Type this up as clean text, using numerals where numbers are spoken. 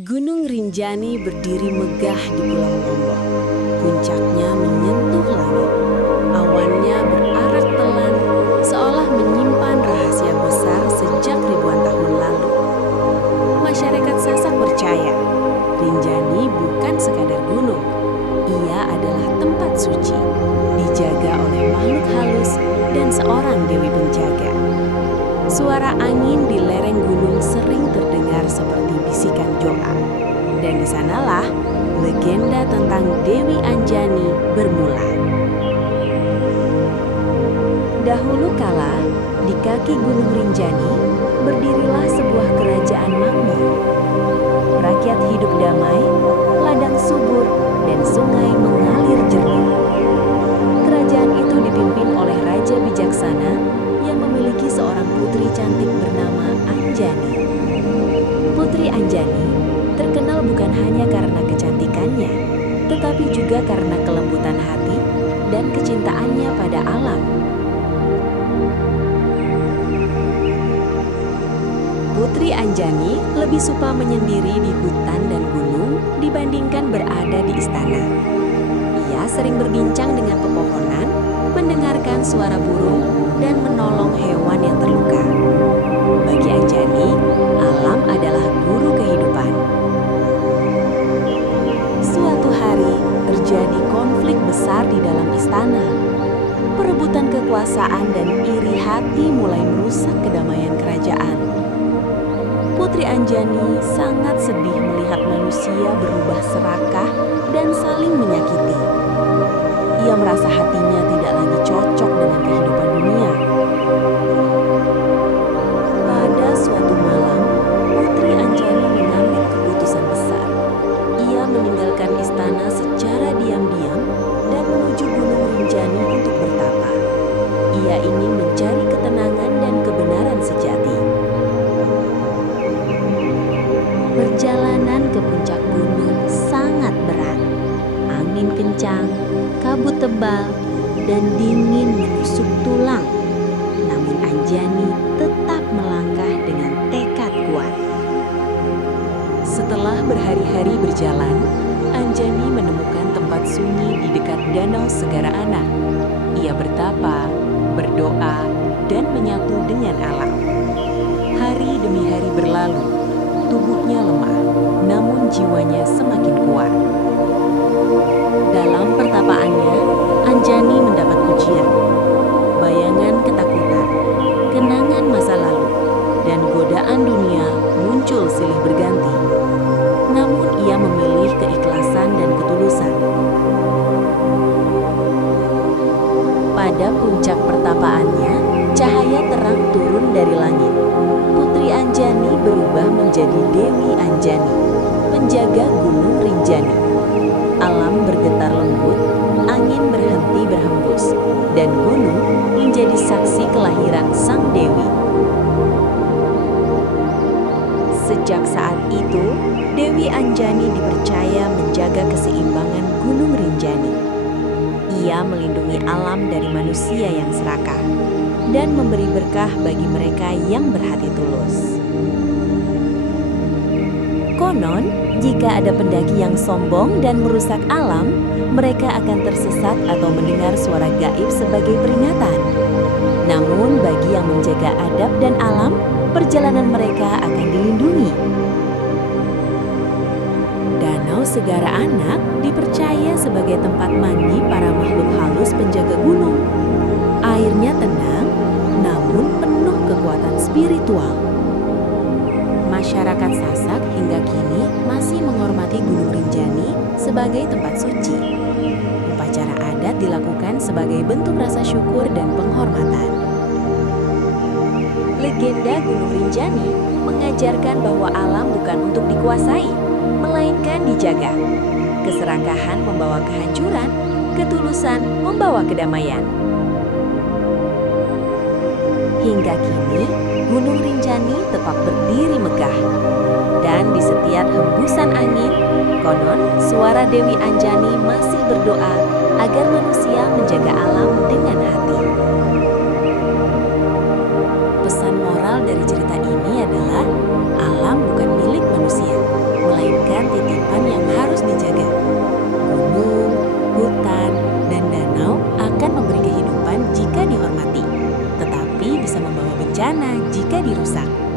Gunung Rinjani berdiri megah di Pulau Lombok. Puncaknya menyentuh langit. Awannya berarak telan, seolah menyimpan rahasia besar sejak ribuan tahun lalu. Masyarakat Sasak percaya, Rinjani bukan sekadar gunung. Ia adalah tempat suci, dijaga oleh makhluk halus dan seorang dewi penjaga. Suara angin di lereng gunung sering terdengar seperti bisikan doa. Dan di sanalah legenda tentang Dewi Anjani bermula. Dahulu kala, di kaki Gunung Rinjani, berdirilah sebuah kerajaan makmur. Rakyat hidup damai, ladang subur, dan sungai mengalir jernih. Kerajaan itu dipimpin oleh raja bijaksana yang memiliki seorang putri cantik bernama Anjani. Putri Anjani terkenal bukan hanya karena kecantikannya, tetapi juga karena kelembutan hati dan kecintaannya pada alam. Putri Anjani lebih suka menyendiri di hutan dan gunung dibandingkan berada di istana. Ia sering berbincang dengan pepohonan, mendengarkan suara burung, dan menolong hewan yang terluka. Bagi Anjani, alam adalah guru kehidupan. Suatu hari, terjadi konflik besar di dalam istana. Perebutan kekuasaan dan iri hati mulai merusak kedamaian kerajaan. Putri Anjani sangat sedih melihat manusia berubah serakah dan saling menyakiti. Ia merasa hatinya tidak lagi cocok dengan kehidupan dunia. Pada suatu malam, Putri Anjani mengambil keputusan besar. Ia meninggalkan istana secara diam-diam dan menuju Gunung Rinjani untuk bertapa. Ia ingin mencari ketenangan dan kebenaran sejati. Perjalanan ke puncak gunung sangat berat. Angin kencang, kabut tebal, dan dingin menusuk tulang. Namun Anjani tetap melangkah dengan tekad kuat. Setelah berhari-hari berjalan, Anjani menemukan tempat sunyi di dekat Danau Segara Anak. Ia bertapa, berdoa, dan menyatu dengan alam. Hari demi hari berlalu, tubuhnya lemah, namun jiwanya semakin kuat. Dalam pertapaannya, Anjani mendapat ujian, bayangan ketakutan, kenangan masa lalu, dan godaan dunia muncul silih berganti. Namun ia memilih keikhlasan dan ketulusan. Pada puncak pertapaannya, cahaya terang turun dari langit. Putri Anjani berubah menjadi Dewi Anjani, penjaga Gunung Rinjani. Alam bergetar lembut, angin berhenti berhembus, dan gunung menjadi saksi kelahiran Sang Dewi. Sejak saat itu, Dewi Anjani dipercaya menjaga keseimbangan Gunung Rinjani. Ia melindungi alam dari manusia yang serakah dan memberi berkah bagi mereka yang berhati tulus. Konon, jika ada pendaki yang sombong dan merusak alam, mereka akan tersesat atau mendengar suara gaib sebagai peringatan. Namun, bagi yang menjaga adab dan alam, perjalanan mereka akan dilindungi. Danau Segara Anak dipercaya sebagai tempat mandi para makhluk halus penjaga gunung. Airnya tenang, namun penuh kekuatan spiritual. Masyarakat Sasak hingga kini masih menghormati Gunung Rinjani sebagai tempat suci. Upacara adat dilakukan sebagai bentuk rasa syukur dan penghormatan. Legenda Gunung Rinjani mengajarkan bahwa alam bukan untuk dikuasai, melainkan dijaga. Keserakahan membawa kehancuran, ketulusan membawa kedamaian. Hingga kini, Gunung Rinjani tetap berdiri megah. Dan di setiap hembusan angin, konon suara Dewi Anjani masih berdoa agar manusia menjaga alam dengan hati. Pesan moral dari cerita ini adalah alam bukan milik manusia, melainkan bisa membawa bencana jika dirusak.